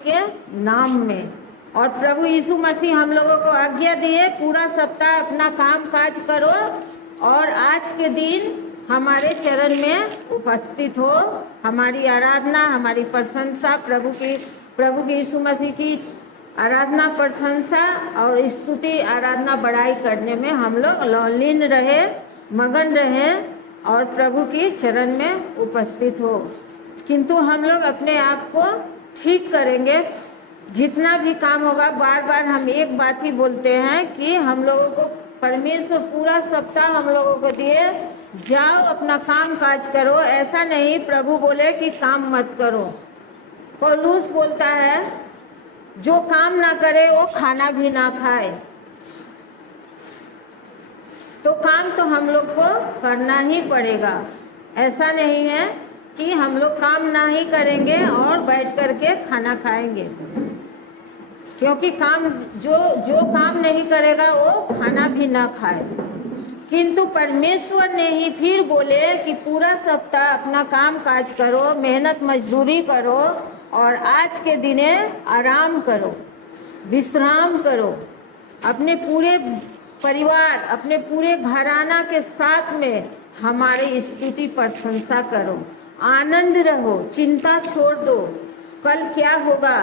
के नाम में। और प्रभु यीशु मसीह हम लोगों को आज्ञा दिए पूरा सप्ताह अपना काम काज करो और आज के दिन हमारे चरण में उपस्थित हो। हमारी आराधना, हमारी प्रशंसा, प्रभु की यीशु मसीह की आराधना, प्रशंसा और स्तुति, आराधना, बड़ाई करने में हम लोग लीन रहे, मगन रहे और प्रभु की चरण में उपस्थित हो। किंतु हम लोग अपने आप को ठीक करेंगे। जितना भी काम होगा, बार बार हम एक बात ही बोलते हैं कि हम लोगों को परमेश्वर पूरा सप्ताह हम लोगों को दिए, जाओ अपना काम काज करो। ऐसा नहीं प्रभु बोले कि काम मत करो। पौलुस बोलता है जो काम ना करे वो खाना भी ना खाए। तो काम तो हम लोग को करना ही पड़ेगा। ऐसा नहीं है कि हम लोग काम ना ही करेंगे और बैठ करके खाना खाएंगे, क्योंकि काम जो काम नहीं करेगा वो खाना भी ना खाए। किंतु परमेश्वर ने ही फिर बोले कि पूरा सप्ताह अपना काम काज करो, मेहनत मजदूरी करो और आज के दिने आराम करो, विश्राम करो। अपने पूरे परिवार, अपने पूरे घराना के साथ में हमारी स्तुति प्रशंसा करो, आनंद रहो, चिंता छोड़ दो। कल क्या होगा,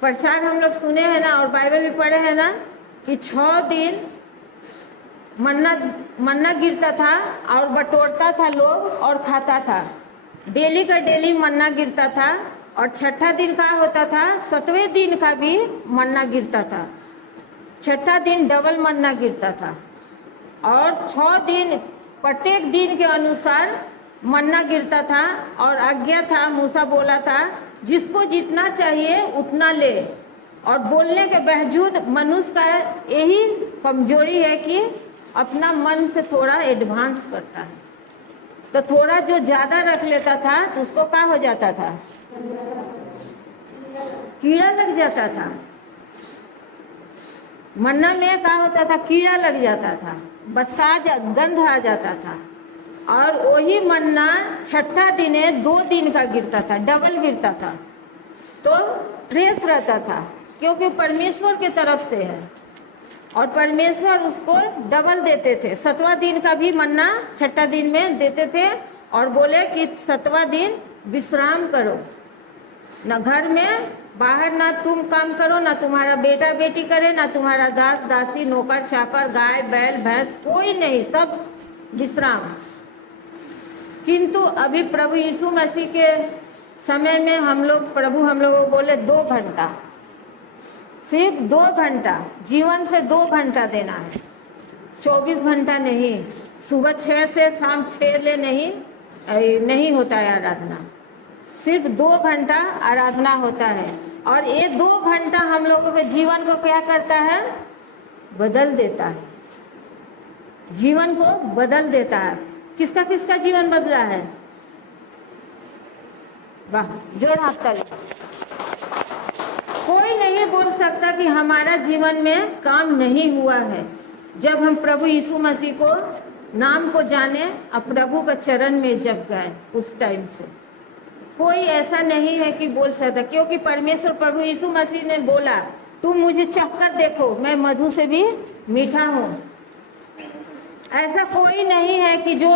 प्रचार हम लोग सुने हैं ना और बाइबल भी पढ़े हैं ना कि 6 दिन मन्ना गिरता था और बटोरता था लोग और खाता था। डेली का डेली मन्ना गिरता था और छठा दिन का होता था, 7वें दिन का भी मन्ना गिरता था। छठा दिन डबल मन्ना गिरता था और 6 दिन प्रत्येक दिन के अनुसार मन्ना गिरता था। और आज्ञा था, मूसा बोला था जिसको जितना चाहिए उतना ले। और बोलने के बावजूद मनुष्य का यही कमजोरी है कि अपना मन से थोड़ा एडवांस करता है, तो थोड़ा जो ज़्यादा रख लेता था तो उसको क्या हो जाता था, कीड़ा लग जाता था। मन्ना में क्या होता था, कीड़ा लग जाता था, गंध आ जाता था। और वही मन्ना छठा दिने 2 दिन का गिरता था, डबल गिरता था, तो फ्रेश रहता था, क्योंकि परमेश्वर के तरफ से है और परमेश्वर उसको डबल देते थे। 7वां दिन का भी मन्ना छठा दिन में देते थे और बोले कि 7वां दिन विश्राम करो, न घर में बाहर ना तुम काम करो, ना तुम्हारा बेटा बेटी करे, ना तुम्हारा दास दासी, नौकर चाकर, गाय बैल भैंस, कोई नहीं, सब विश्राम। किंतु अभी प्रभु यीशु मसीह के समय में प्रभु हम लोगों को बोले 2 घंटा, सिर्फ 2 घंटा, जीवन से 2 घंटा देना है, 24 घंटा नहीं। सुबह 6 से शाम 6 ले नहीं होता है आराधना, सिर्फ 2 घंटा आराधना होता है। और ये 2 घंटा हम लोगों के जीवन को क्या करता है, बदल देता है, जीवन को बदल देता है। किसका किसका जीवन बदला है, वाह, जोर हाथ ताली। कोई नहीं बोल सकता कि हमारा जीवन में काम नहीं हुआ है जब हम प्रभु यीशु मसीह को नाम को जाने और प्रभु का चरण में जब गए। उस टाइम से कोई ऐसा नहीं है कि बोल सकता, क्योंकि परमेश्वर प्रभु यीशु मसीह ने बोला तुम मुझे चखकर देखो, मैं मधु से भी मीठा हूँ। ऐसा कोई नहीं है कि जो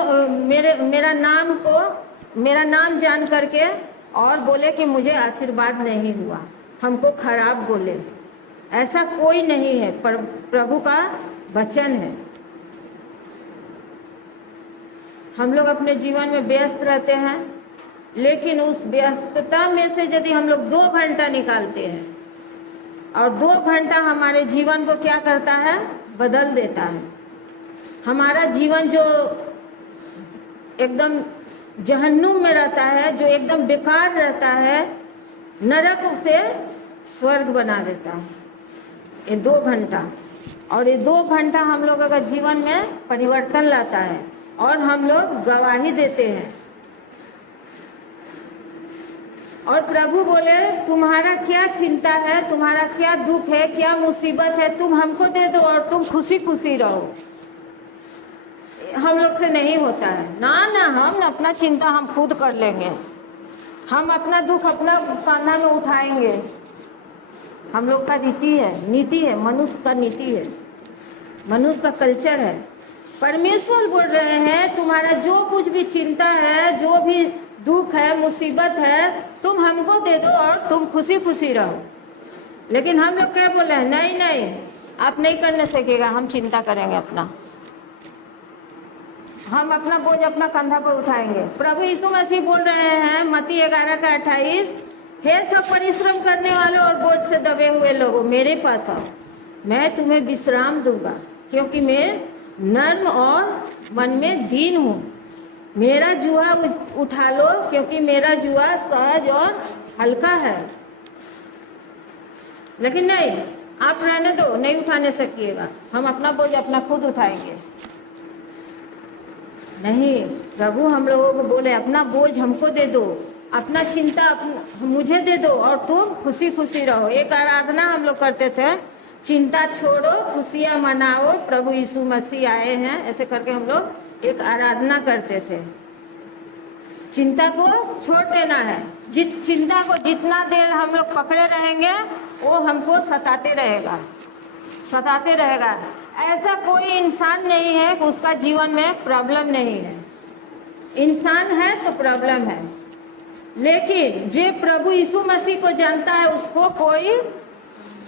मेरा नाम जान करके और बोले कि मुझे आशीर्वाद नहीं हुआ, हमको खराब बोले। ऐसा कोई नहीं है, पर प्रभु का वचन है। हम लोग अपने जीवन में व्यस्त रहते हैं, लेकिन उस व्यस्तता में से यदि हम लोग 2 घंटा निकालते हैं और 2 घंटा हमारे जीवन को क्या करता है, बदल देता है। हमारा जीवन जो एकदम जहन्नुम में रहता है, जो एकदम बेकार रहता है, नरक से स्वर्ग बना देता है ये 2 घंटा। और ये 2 घंटा हम लोगों का जीवन में परिवर्तन लाता है और हम लोग गवाही देते हैं। और प्रभु बोले तुम्हारा क्या चिंता है, तुम्हारा क्या दुख है, क्या मुसीबत है, तुम हमको दे दो और तुम खुशी खुशी रहो। हम लोग से नहीं होता है ना, हम अपना चिंता हम खुद कर लेंगे। हम अपना दुख अपना कांधा में उठाएंगे। हम लोग का नीति है, मनुष्य का नीति है, मनुष्य का कल्चर है। परमेश्वर बोल रहे हैं तुम्हारा जो कुछ भी चिंता है, जो भी दुख है, मुसीबत है, तुम हमको दे दो और तुम खुशी खुशी रहो। लेकिन हम लोग क्या बोल रहे हैं, नहीं नहीं, आप नहीं करने सकेगा, हम चिंता करेंगे अपना, हम अपना बोझ अपना कंधा पर उठाएंगे। प्रभु यीशु मसीह बोल रहे हैं मत्ती 11:28, हे सब परिश्रम करने वालों और बोझ से दबे हुए लोगों, मेरे पास आओ, मैं तुम्हें विश्राम दूंगा, क्योंकि मैं नर्म और मन में दीन हूँ। मेरा जुआ उठा लो, क्योंकि मेरा जुआ सहज और हल्का है। लेकिन नहीं, आप रहने दो, नहीं उठाने सकिएगा, हम अपना बोझ अपना खुद उठाएंगे। नहीं, प्रभु हम लोगों को बोले अपना बोझ हमको दे दो, अपना चिंता मुझे दे दो और तुम खुशी खुशी रहो। एक आराधना हम लोग करते थे, चिंता छोड़ो खुशियाँ मनाओ, प्रभु यीशु मसीह आए हैं, ऐसे करके हम लोग एक आराधना करते थे। चिंता को छोड़ देना है। चिंता को जितना देर हम लोग पकड़े रहेंगे वो हमको सताते रहेगा। ऐसा कोई इंसान नहीं है कि उसका जीवन में प्रॉब्लम नहीं है। इंसान है तो प्रॉब्लम है, लेकिन जो प्रभु यीशु मसीह को जानता है उसको कोई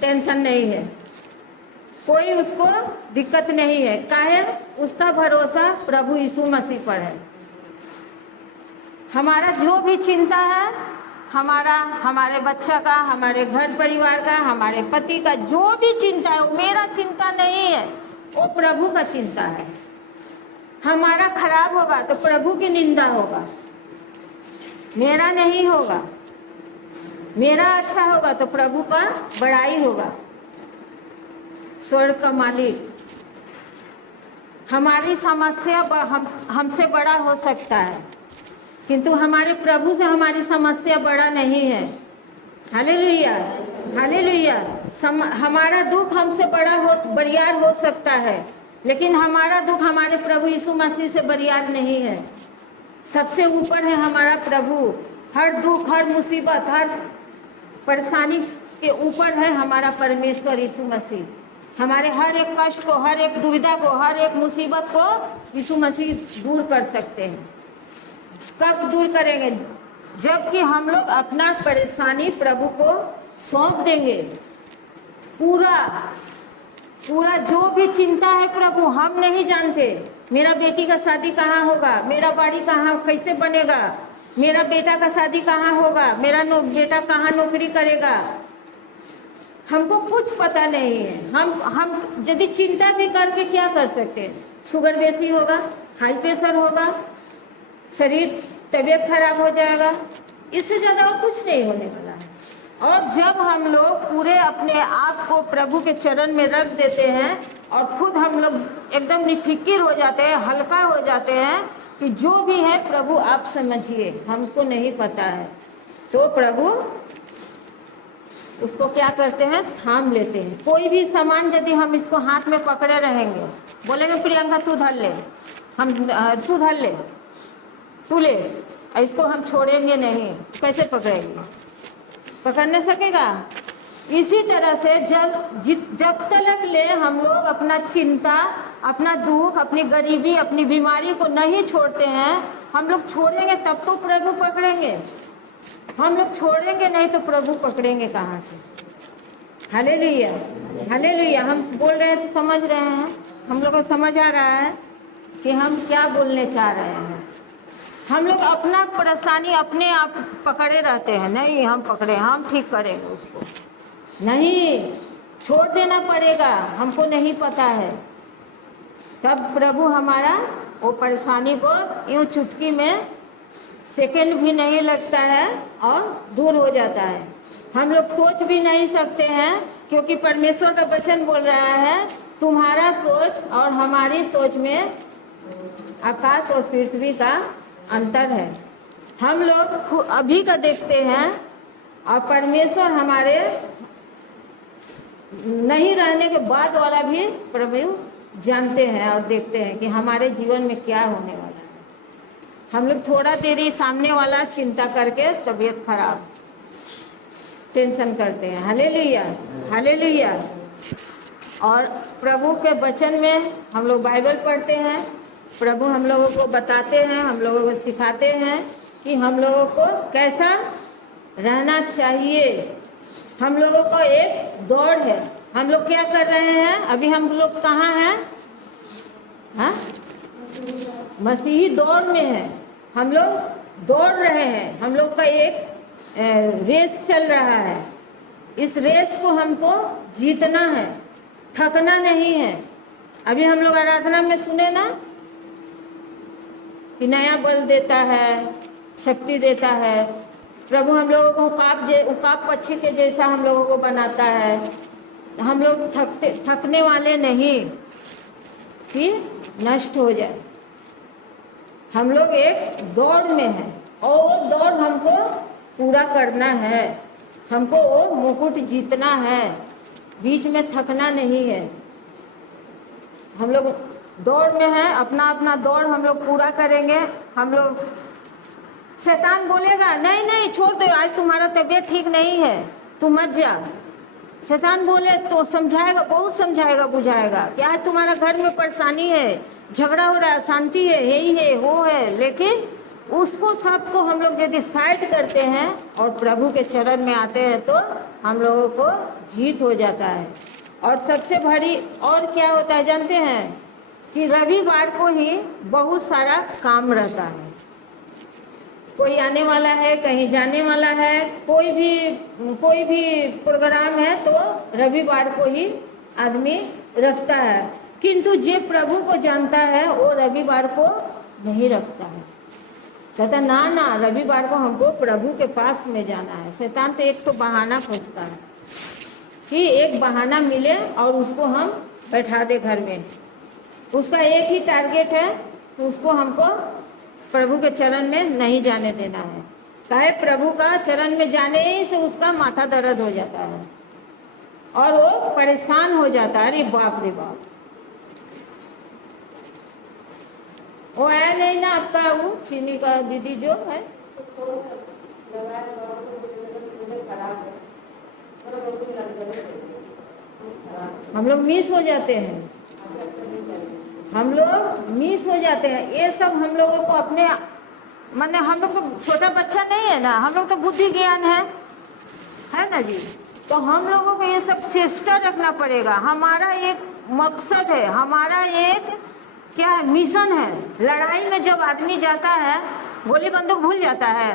टेंशन नहीं है, कोई उसको दिक्कत नहीं है। काहे? उसका भरोसा प्रभु यीशु मसीह पर है। हमारा जो भी चिंता है, हमारे बच्चा का, हमारे घर परिवार का, हमारे पति का जो भी चिंता है, वो मेरा चिंता नहीं है, वो प्रभु का चिंता है। हमारा खराब होगा तो प्रभु की निंदा होगा, मेरा नहीं होगा। मेरा अच्छा होगा तो प्रभु का बड़ाई होगा। स्वर्ग का मालिक, हमारी समस्या हमसे बड़ा हो सकता है, किंतु हमारे प्रभु से हमारी समस्या बड़ा नहीं है। Hallelujah, hallelujah. हमारा दुख हमसे बरियार हो सकता है, लेकिन हमारा दुख हमारे प्रभु यीशु मसीह से बरियार नहीं है। सबसे ऊपर है हमारा प्रभु। हर दुख, हर मुसीबत, हर परेशानी के ऊपर है हमारा परमेश्वर यीशु मसीह। हमारे हर एक कष्ट को, हर एक दुविधा को, हर एक मुसीबत को यीशु मसीह दूर कर सकते हैं। कब दूर करेंगे? जबकि हम लोग अपना परेशानी प्रभु को सौंप देंगे। पूरा जो भी चिंता है प्रभु, हम नहीं जानते मेरा बेटी का शादी कहाँ होगा, मेरा बाड़ी कहाँ कैसे बनेगा, मेरा बेटा का शादी कहाँ होगा, मेरा बेटा कहाँ नौकरी करेगा, हमको कुछ पता नहीं है। हम यदि चिंता भी करके क्या कर सकते हैं? शुगर बेसी होगा, हाई प्रेशर होगा, शरीर तबीयत खराब हो जाएगा, इससे ज़्यादा और कुछ नहीं होने वाला है। और जब हम लोग पूरे अपने आप को प्रभु के चरण में रख देते हैं और खुद हम लोग एकदम निफिकिर हो जाते हैं, हल्का हो जाते हैं कि जो भी है प्रभु आप समझिए, हमको नहीं पता है, तो प्रभु उसको क्या करते हैं? थाम लेते हैं। कोई भी सामान यदि हम इसको हाथ में पकड़े रहेंगे, बोलेंगे प्रियंका तू धर ले, तू धर ले, तू ले, इसको हम छोड़ेंगे नहीं, कैसे पकड़ेंगे? पकड़ नहीं सकेगा। इसी तरह से जब तक ले हम लोग अपना चिंता, अपना दुख, अपनी गरीबी, अपनी बीमारी को नहीं छोड़ते हैं, हम लोग छोड़ेंगे तब तो प्रभु पकड़ेंगे। हम लोग छोड़ेंगे नहीं तो प्रभु पकड़ेंगे कहाँ से? Hallelujah, hallelujah. हम बोल रहे हैं तो समझ रहे हैं, हम लोग को समझ आ रहा है कि हम क्या बोलने चाह रहे हैं। हम लोग अपना परेशानी अपने आप पकड़े रहते हैं, नहीं हम पकड़े, हम ठीक करेंगे उसको, नहीं, छोड़ देना पड़ेगा, हमको नहीं पता है। तब प्रभु हमारा वो परेशानी को यूँ चुटकी में सेकंड भी नहीं लगता है और दूर हो जाता है। हम लोग सोच भी नहीं सकते हैं, क्योंकि परमेश्वर का वचन बोल रहा है तुम्हारा सोच और हमारी सोच में आकाश और पृथ्वी का अंतर है। हम लोग अभी का देखते हैं और परमेश्वर हमारे नहीं रहने के बाद वाला भी प्रभु जानते हैं और देखते हैं कि हमारे जीवन में क्या होने वाला है। हम लोग थोड़ा देरी सामने वाला चिंता करके तबीयत खराब, टेंशन करते हैं। Hallelujah, hallelujah. और प्रभु के वचन में हम लोग बाइबल पढ़ते हैं, प्रभु हम लोगों को बताते हैं, हम लोगों को सिखाते हैं कि हम लोगों को कैसा रहना चाहिए। हम लोगों को एक दौड़ है, हम लोग क्या कर रहे हैं अभी? हम लोग कहाँ हैं? हाँ, मसीही दौड़ में है, हम लोग दौड़ रहे हैं। हम लोग का एक रेस चल रहा है। इस रेस को हमको जीतना है, थकना नहीं है। अभी हम लोग आराधना में सुने ना कि नया बल देता है, शक्ति देता है। प्रभु हम लोगों को उकाब पक्षी के जैसा हम लोगों को बनाता है। हम लोग थकने वाले नहीं कि नष्ट हो जाए। हम लोग एक दौड़ में हैं और वो दौड़ हमको पूरा करना है, हमको वो मुकुट जीतना है, बीच में थकना नहीं है। हम लोग दौड़ में हैं, अपना अपना दौड़ हम लोग पूरा करेंगे। हम लोग, शैतान बोलेगा नहीं नहीं छोड़ दो, आज तुम्हारा तबीयत ठीक नहीं है, तू मत जा। शैतान बोले तो समझाएगा, बहुत समझाएगा, बुझाएगा कि आज तुम्हारा घर में परेशानी है, झगड़ा हो रहा है, शांति है, यही है, वो है। लेकिन उसको सबको हम लोग यदि साइड करते हैं और प्रभु के चरण में आते हैं तो हम लोगों को जीत हो जाता है। और सबसे बड़ी और क्या होता है जानते हैं कि रविवार को ही बहुत सारा काम रहता है। कोई आने वाला है, कहीं जाने वाला है, कोई भी प्रोग्राम है तो रविवार को ही आदमी रखता है। किंतु जे प्रभु को जानता है वो रविवार को नहीं रखता है। कहता ना रविवार को हमको प्रभु के पास में जाना है। शैतान तो एक तो बहाना खोजता है कि एक बहाना मिले और उसको हम बैठा दे घर में। उसका एक ही टारगेट है तो उसको हमको प्रभु के चरण में नहीं जाने देना है। काहे? प्रभु का चरण में जाने ही से उसका माथा दर्द हो जाता है और वो परेशान हो जाता है। अरे बाप रे बाप, वो आया नहीं ना आपका वो चीनी का दीदी जो है, हम लोग मिस हो जाते हैं, हम लोग मिस हो जाते हैं। ये सब हम लोगों को अपने माने, हम लोग तो छोटा बच्चा नहीं है ना, हम लोग तो बुद्धि ज्ञान है ना जी। तो हम लोगों को ये सब चेष्टा रखना पड़ेगा। हमारा एक मकसद है, हमारा एक क्या है, मिशन है। लड़ाई में जब आदमी जाता है गोली बंदूक भूल जाता है,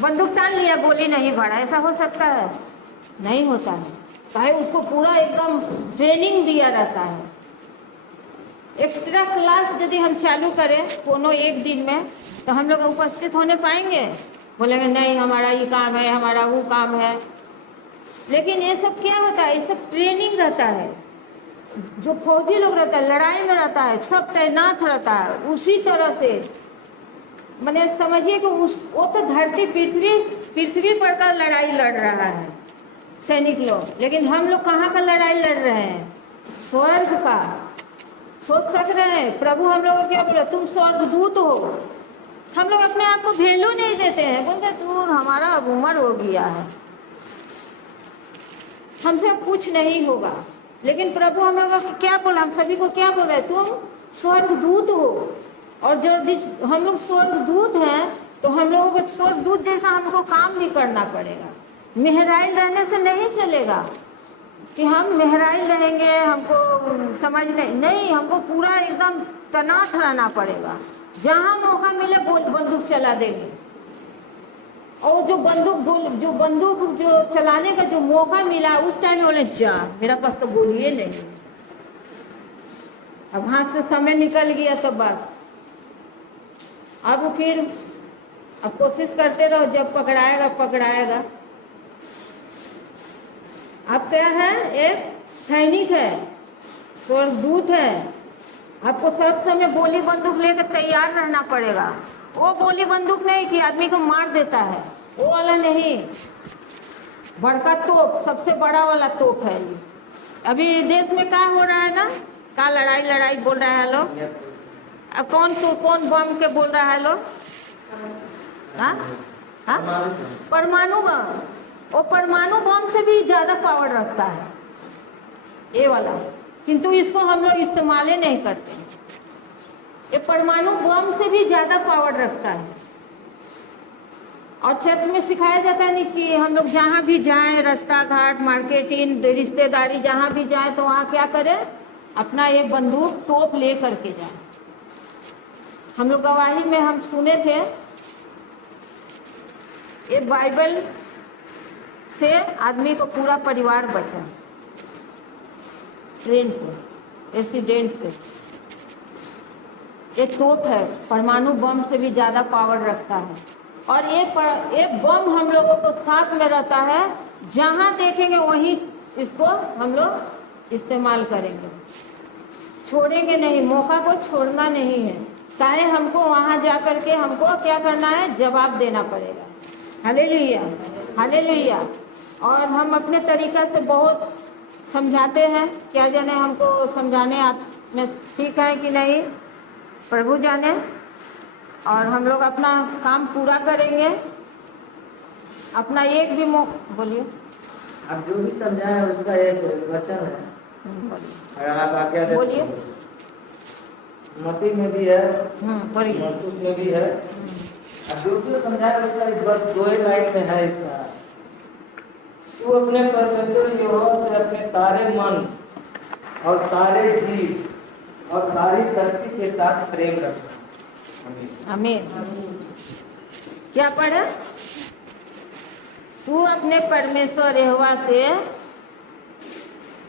बंदूक टान लिया, गोली नहीं भरा, ऐसा हो सकता है? नहीं होता है। चाहे उसको पूरा एकदम ट्रेनिंग दिया रहता है। एक्स्ट्रा क्लास यदि हम चालू करें कोनो एक दिन में तो हम लोग उपस्थित होने पाएंगे? बोलेंगे नहीं हमारा ये काम है, हमारा वो काम है। लेकिन ये सब क्या होता है? ये सब ट्रेनिंग रहता है। जो फौजी लोग रहता है, लड़ाई में रहता है, सब तैनात रहता है। उसी तरह से मैंने समझिए कि वो तो धरती पृथ्वी पर का लड़ाई लड़ रहा है सैनिक लोग, लेकिन हम लोग कहाँ का लड़ाई लड़ रहे हैं? स्वर्ग का। सोच सक रहे हैं प्रभु हम लोग को क्या बोला? तुम स्वर्गदूत हो। हम लोग अपने आप को वैल्यू नहीं देते हैं, बोलते दूर हमारा अब उम्र हो गया है, हमसे कुछ नहीं होगा। लेकिन प्रभु हम लोगों को क्या बोला? हम सभी को क्या बोल रहे हैं? तुम स्वर्गदूत हो। और जब हम लोग स्वर्गदूत हैं तो हम लोगों को स्वर्गदूत जैसा हमको काम भी करना पड़ेगा। मेहराइल रहने से नहीं चलेगा कि हम मेहराइल रहेंगे, हमको समझ नहीं, हमको पूरा एकदम तैनात रहना पड़ेगा। जहाँ मौका मिले बंदूक चला देंगे। और जो बंदूक जो चलाने का जो मौका मिला उस टाइम बोले जा मेरा पास तो गोलियां नहीं, अब हाथ से समय निकल गया तो बस अब फिर अब कोशिश करते रहो, जब पकड़ाएगा। अब क्या है? एक सैनिक है, स्वर्गदूत है। आपको सब समय गोली बंदूक लेकर तैयार रहना पड़ेगा। वो गोली बंदूक नहीं कि आदमी को मार देता है, वो वाला नहीं। बड़का तोप, सबसे बड़ा वाला तोप है ये। अभी देश में क्या हो रहा है ना, क्या लड़ाई बोल रहा है लोग, कौन बम के बोल रहा है लोग? हाँ हाँ, परमाणु बम। वो परमाणु बम से भी ज़्यादा पावर रखता है ये वाला, किंतु इसको हम लोग इस्तेमाल नहीं करते। ये परमाणु बम से भी ज़्यादा पावर रखता है। और चर्च में सिखाया जाता है नहीं कि हम लोग जहाँ भी जाएं, रास्ता घाट, मार्केटिंग, रिश्तेदारी, जहाँ भी जाएं तो वहाँ क्या करें, अपना ये बंदूक तोप ले करके जाएं। हम लोग गवाही में हम सुने थे, ये बाइबल से आदमी को पूरा परिवार बचा ट्रेन से, एक्सीडेंट से। ये तोप है, परमाणु बम से भी ज़्यादा पावर रखता है। और ये बम हम लोगों को साथ में रहता है, जहाँ देखेंगे वहीं इसको हम लोग इस्तेमाल करेंगे, छोड़ेंगे नहीं, मौका को छोड़ना नहीं है। चाहे हमको वहाँ जा कर के हमको क्या करना है, जवाब देना पड़ेगा। Hallelujah, hallelujah. और हम अपने तरीक़ा से बहुत समझाते हैं, क्या जाने हमको समझाने में ठीक है कि नहीं, प्रभु जाने। और हम लोग अपना काम पूरा करेंगे, अपना एक भी बोलिए। आप जो भी समझाए उसका एक वचन है, अगर आप आज्ञा दें बोलिए। मत्ती में भी है, मरकुस में भी है। अब जो भी समझाए उसका एक बस 2 लाइन में है इसका, तू अपने परमेश्वर यहोवा से अपने सारे मन और सारे जीव और सारी शक्ति के साथ प्रेम रखना। आमीन। क्या पढ़ा? तू अपने परमेश्वर यहोवा से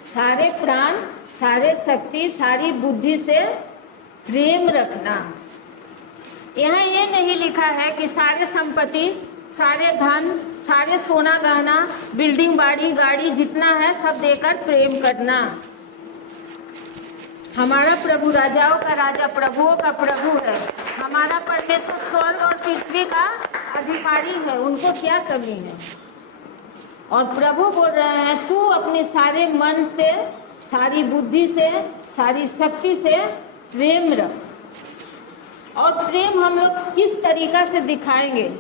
सारे प्राण, सारे शक्ति, सारी बुद्धि से प्रेम रखना। यहाँ ये नहीं लिखा है कि सारे संपत्ति, सारे धन, सारे सोना गहना, बिल्डिंग, बाड़ी, गाड़ी जितना है सब देकर प्रेम करना। हमारा प्रभु राजाओं का राजा, प्रभुओं का प्रभु है। हमारा परमेश्वर स्वर्ग और पृथ्वी का अधिकारी है, उनको क्या कमी है। और प्रभु बोल रहे हैं, तू अपने सारे मन से, सारी बुद्धि से, सारी शक्ति से प्रेम रख। और प्रेम हम लोग किस तरीका से दिखाएंगे?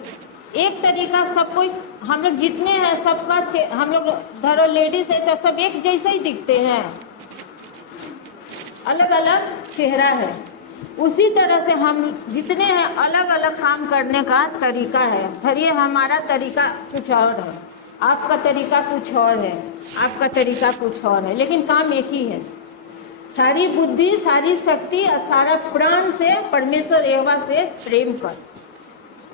एक तरीका सब कोई, हम लोग जितने हैं सबका, हम लोग धरो लेडीज है तो सब एक जैसे ही दिखते हैं, अलग अलग चेहरा है। उसी तरह से हम जितने हैं अलग अलग काम करने का तरीका है। धरिए हमारा तरीका कुछ और है, आपका तरीका कुछ और है, आपका तरीका कुछ और है, लेकिन काम एक ही है। सारी बुद्धि, सारी शक्ति और सारा प्राण से परमेश्वर यहोवा से प्रेम कर।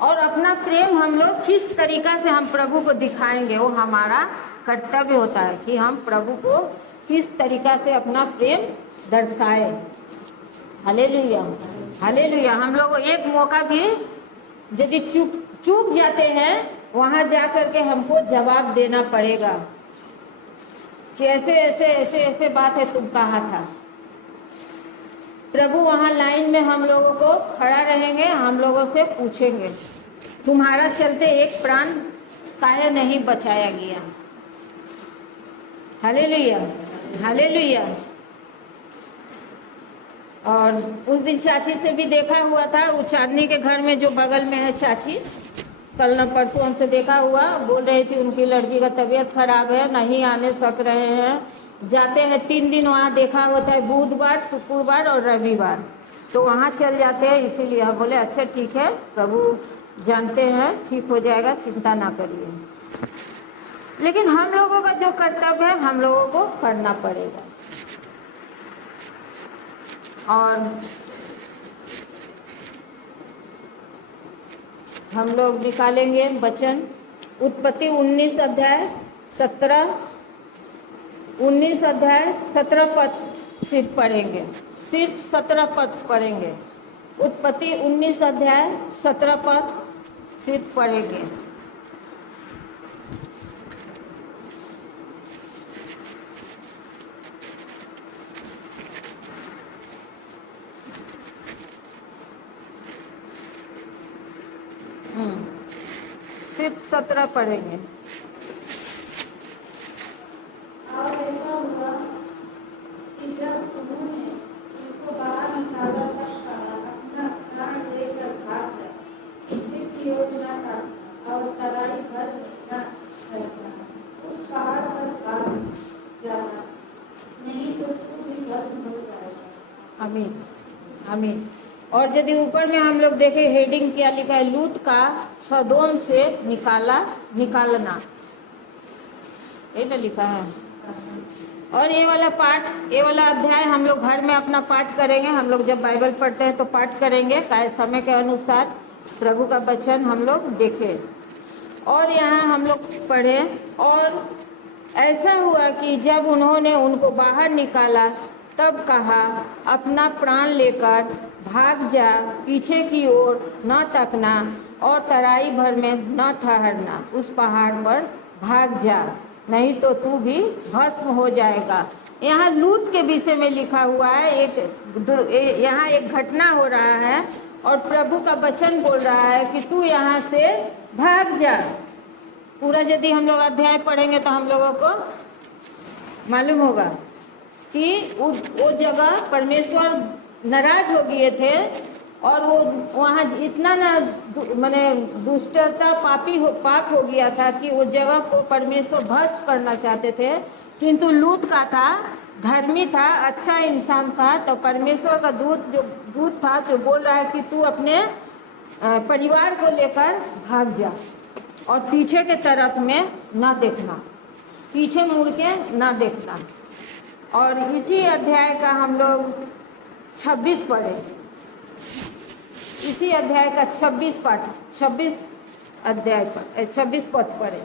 और अपना प्रेम हम लोग किस तरीका से हम प्रभु को दिखाएंगे, वो हमारा कर्तव्य होता है कि हम प्रभु को किस तरीका से अपना प्रेम दर्शाए। Hallelujah, hallelujah. हम लोग एक मौका भी यदि चूक जाते हैं, वहाँ जा कर के हमको जवाब देना पड़ेगा कि ऐसे ऐसे ऐसे ऐसे बात है, तुम कहा था। प्रभु वहाँ लाइन में हम लोगों को खड़ा रहेंगे, हम लोगों से पूछेंगे, तुम्हारा चलते एक प्राण काहे नहीं बचाया गया। Hallelujah, hallelujah. और उस दिन चाची से भी देखा हुआ था, वो चांदनी के घर में जो बगल में है चाची, कल न परसों हमसे देखा हुआ, बोल रही थी उनकी लड़की का तबीयत खराब है, नहीं आने सक रहे हैं। जाते हैं 3 दिन वहाँ देखा होता है, बुधवार, शुक्रवार और रविवार, तो वहाँ चल जाते हैं। इसीलिए हम बोले अच्छा ठीक है, प्रभु जानते हैं, ठीक हो जाएगा, चिंता ना करिए। लेकिन हम लोगों का जो कर्तव्य है हम लोगों को करना पड़ेगा। और हम लोग निकालेंगे वचन, उत्पत्ति 19 अध्याय 17 पद सिर्फ पढ़ेंगे, सिर्फ 17 पद पढ़ेंगे। उत्पत्ति 19 अध्याय 17 पद सिर्फ पढ़ेंगे। सिर्फ 17 पढ़ेंगे। और ऐसा हुआ कि जब उन्होंने उनको बाहर निकाला तब कहा, आमीन आमीन। और यदि ऊपर में हम लोग देखें हेडिंग क्या लिखा है, लूत का सदोम से निकालना, ये ना लिखा है। और ये वाला पाठ, ये वाला अध्याय हम लोग घर में अपना पाठ करेंगे। हम लोग जब बाइबल पढ़ते हैं तो पाठ करेंगे, काय समय के अनुसार प्रभु का वचन हम लोग देखें। और यहाँ हम लोग पढ़े, और ऐसा हुआ कि जब उन्होंने उनको बाहर निकाला तब कहा, अपना प्राण लेकर भाग जा, पीछे की ओर न तकना और तराई भर में न ठहरना, उस पहाड़ पर भाग जा, नहीं तो तू भी भस्म हो जाएगा। यहाँ लूत के विषय में लिखा हुआ है। यहाँ एक घटना हो रहा है और प्रभु का वचन बोल रहा है कि तू यहाँ से भाग जा। पूरा यदि हम लोग अध्याय पढ़ेंगे तो हम लोगों को मालूम होगा कि वो जगह परमेश्वर नाराज हो गए थे और वो वहाँ इतना ना माने दुष्टता पाप हो गया था कि वो जगह को परमेश्वर भस्म करना चाहते थे। किंतु लूत का था, धर्मी था, अच्छा इंसान था, तो परमेश्वर का दूत था जो बोल रहा है कि तू अपने परिवार को लेकर भाग जा और पीछे के तरफ में ना देखना, पीछे मुड़ के ना देखना। और इसी अध्याय का हम लोग 26 पढ़े, इसी अध्याय का 26 अध्याय पर 26 पद पढ़े।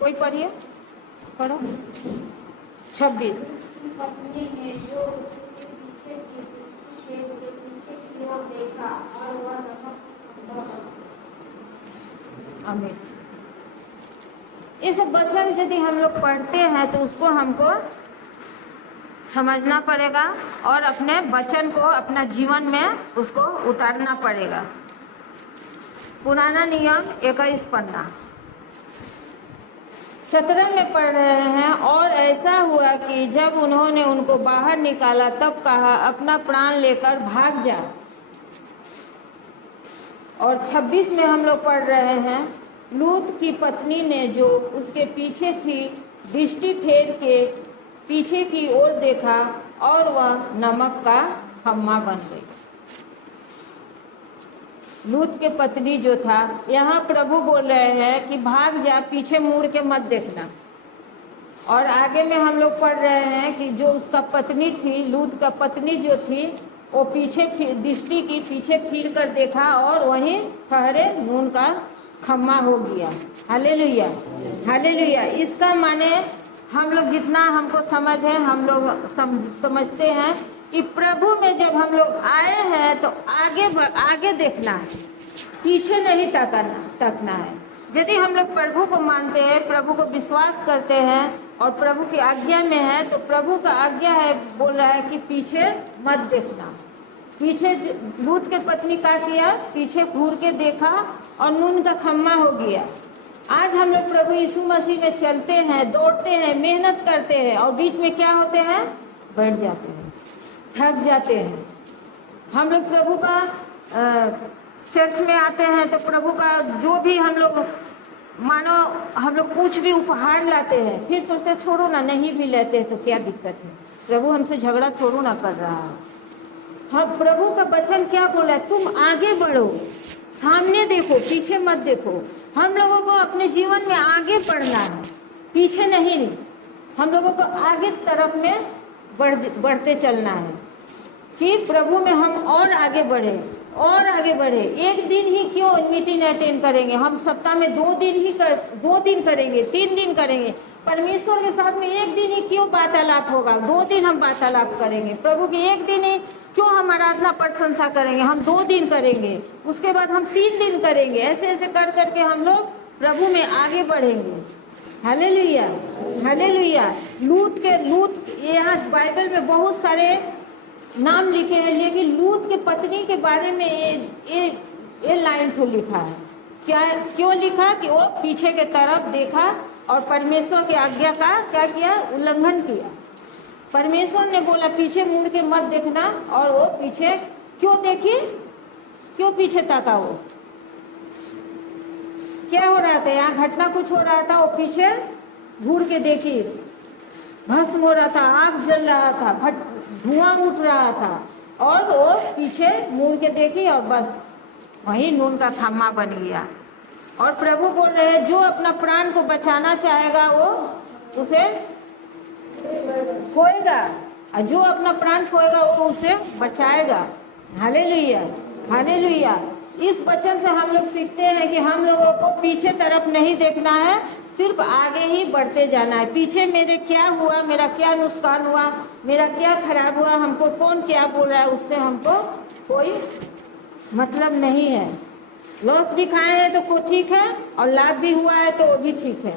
कोई पढ़िए, पढ़ो 26। उसकी पत्नी ने जो उसके पीछे की ओर देखा और वह नमक। आमीन। इस वचन यदि हम लोग पढ़ते हैं तो उसको हमको समझना पड़ेगा और अपने वचन को अपना जीवन में उसको उतारना पड़ेगा। पुराना नियम 21 पन्ना 17 में पढ़ रहे हैं। और ऐसा हुआ कि जब उन्होंने उनको बाहर निकाला तब कहा, अपना प्राण लेकर भाग जा। और 26 में हम लोग पढ़ रहे हैं, लूत की पत्नी ने जो उसके पीछे थी दृष्टि फेर के पीछे की ओर देखा और वह नमक का खम्मा बन गई। लूत के पत्नी जो था, यहाँ प्रभु बोल रहे हैं कि भाग जा, पीछे मुड़ के मत देखना। और आगे में हम लोग पढ़ रहे हैं कि जो उसका पत्नी थी, लूत का पत्नी जो थी, वो पीछे दृष्टि की पीछे फिर कर देखा और वहीं ठहरे नून का खम्मा हो गया। Hallelujah hallelujah. इसका माने हम लोग जितना हमको समझ है, हम लोग समझते हैं कि प्रभु में जब हम लोग आए हैं तो आगे देखना है, पीछे नहीं तकना है। यदि हम लोग प्रभु को मानते हैं, प्रभु को विश्वास करते हैं और प्रभु की आज्ञा में है, तो प्रभु का आज्ञा है, बोल रहा है कि पीछे मत देखना। पीछे लूत के पत्नी का किया, पीछे घूर के देखा और नून का खम्मा हो गया। आज हम लोग प्रभु यीशु मसीह में चलते हैं, दौड़ते हैं, मेहनत करते हैं और बीच में क्या होते हैं, बैठ जाते हैं, थक जाते हैं। हम लोग प्रभु का चर्च में आते हैं तो प्रभु का जो भी हम लोग मानो हम लोग कुछ भी उपहार लाते हैं, फिर सोचते छोड़ो ना, नहीं भी लेते हैं तो क्या दिक्कत है, प्रभु हमसे झगड़ा छोड़ो ना कर रहा है। हम प्रभु का वचन क्या बोला है, तुम आगे बढ़ो, सामने देखो, पीछे मत देखो। हम लोगों को अपने जीवन में आगे बढ़ना है, पीछे नहीं। हम लोगों को आगे तरफ में बढ़ते चलना है कि प्रभु में हम और आगे बढ़े और आगे बढ़े। एक दिन ही क्यों मीटिंग अटेंड करेंगे, हम सप्ताह में 2 दिन करेंगे, 3 दिन करेंगे। परमेश्वर के साथ में एक दिन ही क्यों वार्तालाप होगा, 2 दिन हम वार्तालाप करेंगे। प्रभु की एक दिन ही क्यों हम आराधना प्रशंसा करेंगे, हम 2 दिन करेंगे, उसके बाद हम 3 दिन करेंगे। ऐसे ऐसे कर करके हम लोग प्रभु में आगे बढ़ेंगे। Hallelujah hallelujah. लूत यहाँ बाइबल में बहुत सारे नाम लिखे हैं, लेकिन लूत के पत्नी के बारे में ये लाइन तो लिखा है। क्यों लिखा कि वो पीछे के तरफ देखा और परमेश्वर की आज्ञा का क्या किया, उल्लंघन किया। परमेश्वर ने बोला पीछे मुड़ के मत देखना, और वो पीछे क्यों देखी, क्यों पीछे ताका, वो क्या हो रहा था, यहाँ घटना कुछ हो रहा था, वो पीछे घूर के देखी, भस्म हो रहा था, आग जल रहा था, धुआं उठ रहा था और वो पीछे मुड़ के देखी और बस वही नून का खम्मा बन गया। और प्रभु बोल रहे हैं जो अपना प्राण को बचाना चाहेगा वो उसे खोएगा, और जो अपना प्राण खोएगा वो उसे बचाएगा। Hallelujah, hallelujah. इस वचन से हम लोग सीखते हैं कि हम लोगों को पीछे तरफ नहीं देखना है, सिर्फ आगे ही बढ़ते जाना है। पीछे मेरे क्या हुआ, मेरा क्या नुकसान हुआ, मेरा क्या खराब हुआ, हमको कौन क्या बोल रहा है, उससे हमको कोई मतलब नहीं है। लॉस भी खाए हैं तो को ठीक है, और लाभ भी हुआ है तो वो भी ठीक है।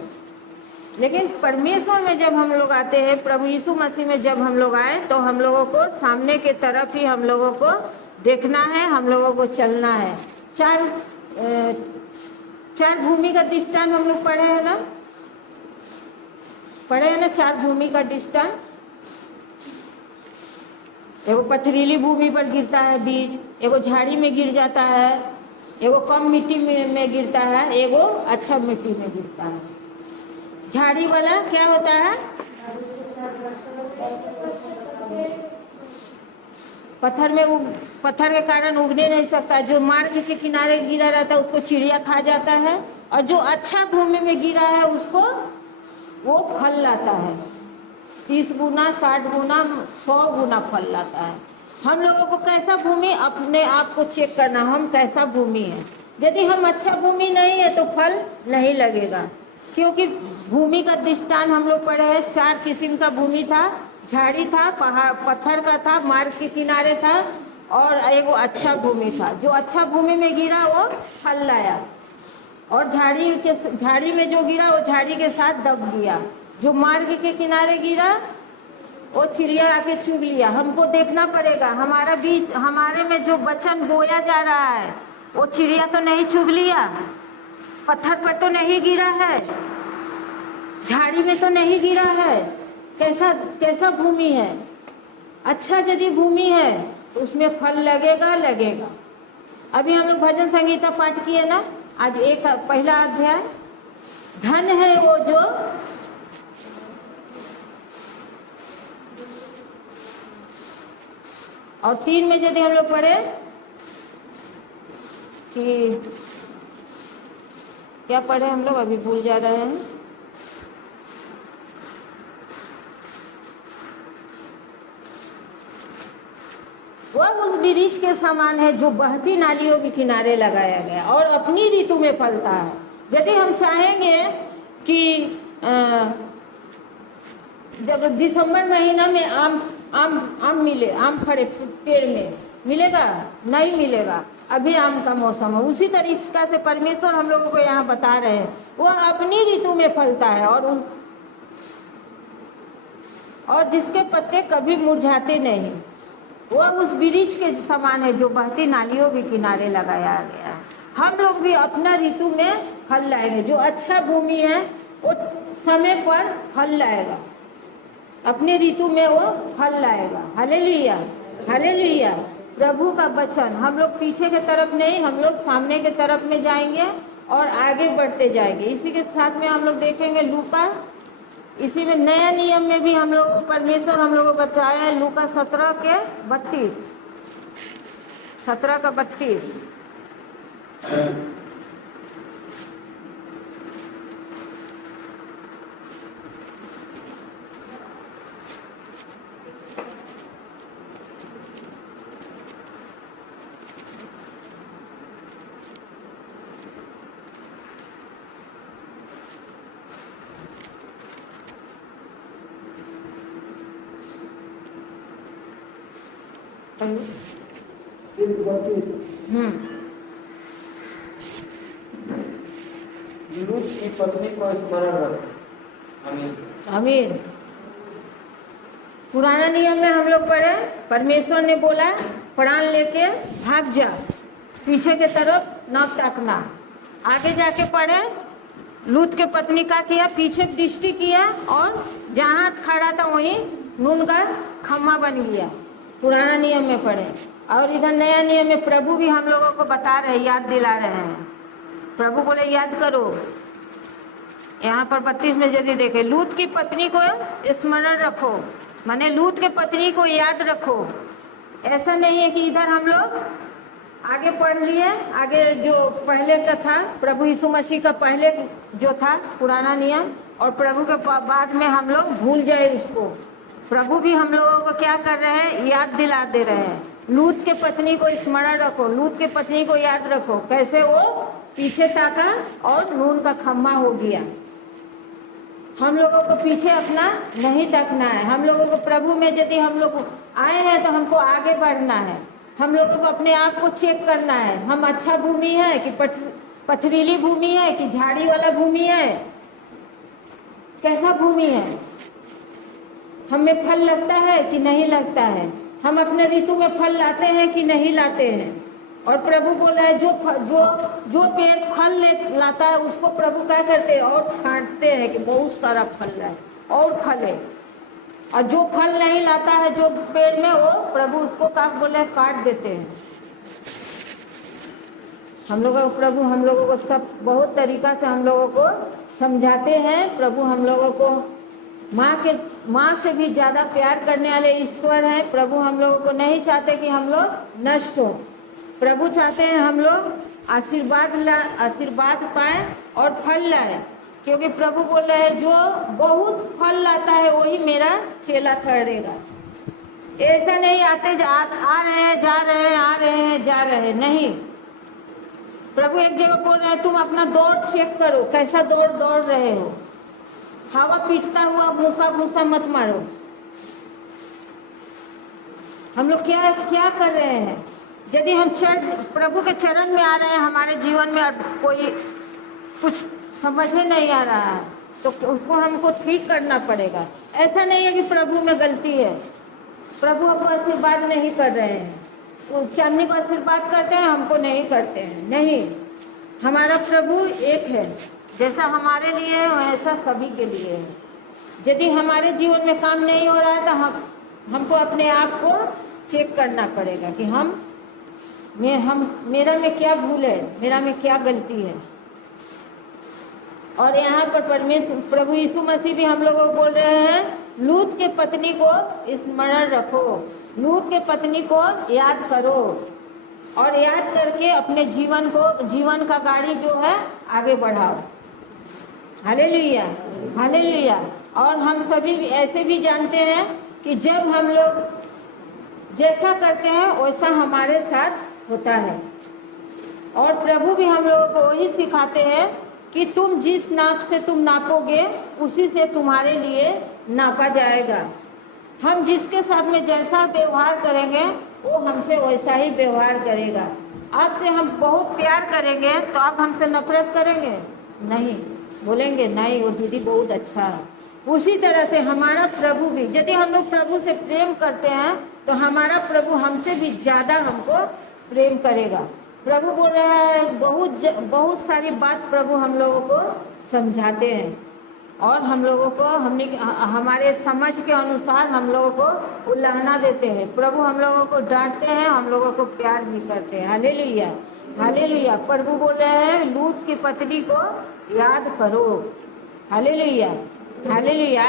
लेकिन परमेश्वर में जब हम लोग आते हैं, प्रभु यीशु मसीह में जब हम लोग आए, तो हम लोगों को सामने के तरफ ही हम लोगों को देखना है, हम लोगों को चलना है। चार भूमि का दृष्टांत हम लोग पढ़े हैं ना, चार भूमि का दृष्टांत। एगो पथरीली भूमि पर गिरता है बीज, एगो झाड़ी में गिर जाता है, एगो कम मिट्टी में गिरता है, एगो अच्छा मिट्टी में गिरता है। झाड़ी वाला क्या होता है, पत्थर के कारण उगने नहीं सकता। जो मार्ग के किनारे गिरा रहता है उसको चिड़िया खा जाता है, और जो अच्छा भूमि में गिरा है उसको वो फल लाता है। 30 गुना, 60 गुना, 100 गुना फल लाता है। हम लोगों को कैसा भूमि, अपने आप को चेक करना, हम कैसा भूमि है। यदि हम अच्छा भूमि नहीं है तो फल नहीं लगेगा। क्योंकि भूमि का दृष्टांत हम लोग पढ़े हैं, 4 किस्म का भूमि था। झाड़ी था, पहाड़ पत्थर का था, मार्ग के किनारे था, और एगो अच्छा भूमि था। जो अच्छा भूमि में गिरा वो फल लाया, और झाड़ी में जो गिरा वो झाड़ी के साथ दब गया। जो मार्ग के किनारे गिरा वो चिड़िया आके चुग लिया। हमको देखना पड़ेगा हमारा बीज, हमारे में जो वचन बोया जा रहा है वो चिड़िया तो नहीं चुग लिया, पत्थर पर तो नहीं गिरा है, झाड़ी में तो नहीं गिरा है। कैसा भूमि है। अच्छा यदि भूमि है तो उसमें फल लगेगा। अभी हम लोग भजन संगीता पाठ किए ना, आज पहला अध्याय, धन है वो जो और 3 में यदि हम लोग पढ़े कि क्या पढ़े हम लोग, अभी भूल जा रहे हैं। वह उस वृक्ष के समान है जो बहती नालियों के किनारे लगाया गया और अपनी ऋतु में फलता है। यदि हम चाहेंगे कि जब दिसंबर महीना में आम मिले, आम फरे पेड़ में, मिलेगा? नहीं मिलेगा। अभी आम का मौसम है। उसी तरीका से परमेश्वर हम लोगों को यहाँ बता रहे हैं, वह अपनी ऋतु में फलता है और जिसके पत्ते कभी मुरझाते नहीं। वह उस वृक्ष के समान है जो बहती नालियों के किनारे लगाया गया है। हम लोग भी अपना ऋतु में फल लाएंगे। जो अच्छा भूमि है वो समय पर फल लाएगा, अपने ऋतु में वो फल लाएगा। Hallelujah, hallelujah. प्रभु का वचन, हम लोग पीछे के तरफ नहीं, हम लोग सामने के तरफ में जाएंगे और आगे बढ़ते जाएंगे। इसी के साथ में हम लोग देखेंगे लूका, इसी में नया नियम में भी हम लोग परमेश्वर हम लोगों को बताया है। लूका 17 के 32, 17 का 32। लूत की पत्नी को स्मरण रखें। आमीन, आमीन। पुराना नियम में हम लोग पढ़े, परमेश्वर ने बोला प्राण लेके भाग जा, पीछे के तरफ न ताकना। आगे जाके पढ़े, लूत के पत्नी का किया, पीछे दृष्टि किया और जहाँ खड़ा था वहीं नून का खम्मा बन गया। पुराना नियम में पढ़े। और इधर नया नियम में प्रभु भी हम लोगों को बता रहे हैं, याद दिला रहे हैं। प्रभु बोले याद करो। यहाँ पर 32 में यदि देखे, लूत की पत्नी को स्मरण रखो, माने लूत के पत्नी को याद रखो। ऐसा नहीं है कि इधर हम लोग आगे पढ़ लिए, आगे जो पहले का था प्रभु यीशु मसीह का पहले जो था पुराना नियम, और प्रभु के बाद में हम लोग भूल जाए उसको। प्रभु भी हम लोगों को क्या कर रहे हैं, याद दिला दे रहे हैं। लूत के पत्नी को स्मरण रखो, लूत के पत्नी को याद रखो, कैसे वो पीछे ताका और नून का खम्मा हो गया। हम लोगों को पीछे अपना नहीं तकना है। हम लोगों को प्रभु में यदि हम लोग आए हैं तो हमको आगे बढ़ना है। हम लोगों को अपने आप को चेक करना है, हम अच्छा भूमि है कि पथरीली भूमि है कि झाड़ी वाला भूमि है, कैसा भूमि है, हमें फल लगता है कि नहीं लगता है, हम अपने ऋतु में फल लाते हैं कि नहीं लाते हैं। और प्रभु बोला है जो पेड़ फल लाता है उसको प्रभु क्या करते हैं, और छांटते हैं कि बहुत सारा फल लाए और फले। और जो फल नहीं लाता है जो पेड़ में, वो प्रभु उसको क्या बोले, काट देते हैं। हम लोगों को प्रभु हम लोगों को सब बहुत तरीका से हम लोगों को समझाते हैं। प्रभु हम लोगों को माँ से भी ज़्यादा प्यार करने वाले ईश्वर हैं। प्रभु हम लोगों को नहीं चाहते कि हम लोग नष्ट हो। प्रभु चाहते हैं हम लोग आशीर्वाद पाए और फल लाए, क्योंकि प्रभु बोल रहे हैं जो बहुत फल लाता है वही मेरा चेला ठहरेगा। ऐसा नहीं आ रहे हैं जा रहे हैं, आ रहे हैं जा रहे हैं, नहीं। प्रभु एक जगह बोल रहे हैं तुम अपना दौड़ चेक करो, कैसा दौड़ रहे हो। हवा पीटता हुआ मुँह घुसा मत मारो। हम लोग क्या कर रहे हैं। यदि हम प्रभु के चरण में आ रहे हैं, हमारे जीवन में कोई कुछ समझ में नहीं आ रहा है तो उसको हमको ठीक करना पड़ेगा। ऐसा नहीं है कि प्रभु में गलती है, प्रभु हमको आशीर्वाद नहीं कर रहे हैं, वो चांदनी को आशीर्वाद करते हैं, हमको नहीं करते हैं। नहीं, हमारा प्रभु एक है, जैसा हमारे लिए है वैसा सभी के लिए है। यदि हमारे जीवन में काम नहीं हो रहा है तो हमको अपने आप को चेक करना पड़ेगा कि मेरा में क्या भूल है, मेरा में क्या गलती है। और यहाँ पर प्रभु यीशु मसीह भी हम लोगों को बोल रहे हैं लूत के पत्नी को स्मरण रखो, लूत के पत्नी को याद करो और याद करके अपने जीवन का गाड़ी जो है आगे बढ़ाओ। Hallelujah, hallelujah. और हम सभी ऐसे भी जानते हैं कि जब हम लोग जैसा करते हैं वैसा हमारे साथ होता है। और प्रभु भी हम लोगों को वही सिखाते हैं कि तुम जिस नाप से तुम नापोगे उसी से तुम्हारे लिए नापा जाएगा। हम जिसके साथ में जैसा व्यवहार करेंगे वो हमसे वैसा ही व्यवहार करेगा। आपसे हम बहुत प्यार करेंगे तो आप हमसे नफरत करेंगे? नहीं, बोलेंगे नहीं वो दीदी बहुत अच्छा है। उसी तरह से हमारा प्रभु भी, यदि हम लोग प्रभु से प्रेम करते हैं तो हमारा प्रभु हमसे भी ज़्यादा हमको प्रेम करेगा। प्रभु बोल रहा है बहुत सारी बात प्रभु हम लोगों को समझाते हैं और हम लोगों को हमारे समझ के अनुसार हम लोगों को उल्लाहना देते हैं। प्रभु हम लोगों को डांटते हैं, हम लोगों को प्यार भी करते हैं। Hallelujah, hallelujah. प्रभु बोल रहे हैं लूत की पत्नी को याद करो। Hallelujah, hallelujah.